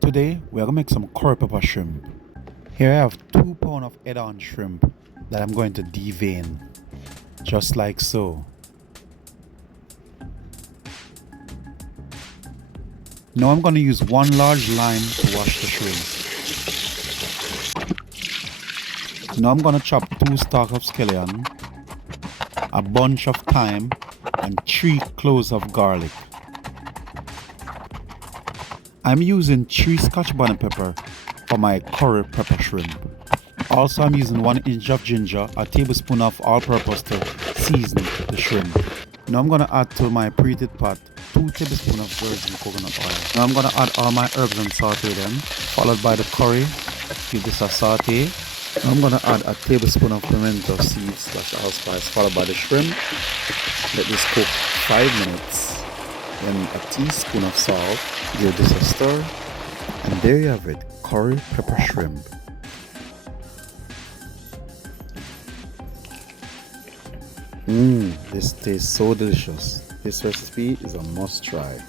Today we're gonna make some curry pepper shrimp. Here I have 2 pounds of head-on shrimp that I'm going to devein, just like so. Now I'm gonna use 1 large lime to wash the shrimp. Now I'm gonna chop 2 stalks of scallion, a bunch of thyme, and 3 cloves of garlic. I'm using 3 Scotch bonnet pepper for my curry pepper shrimp. Also, I'm using 1 inch of ginger, a tablespoon of all-purpose to season the shrimp. Now I'm gonna add to my preheated pot 2 tablespoons of virgin coconut oil. Now I'm gonna add all my herbs and saute them, followed by the curry. Give this a saute. Now I'm gonna add a tablespoon of pimento seeds / allspice, followed by the shrimp. Let this cook 5 minutes. Then a teaspoon of salt. Give this a stir. And there you have it, curry pepper shrimp. This tastes so delicious. This recipe is a must try.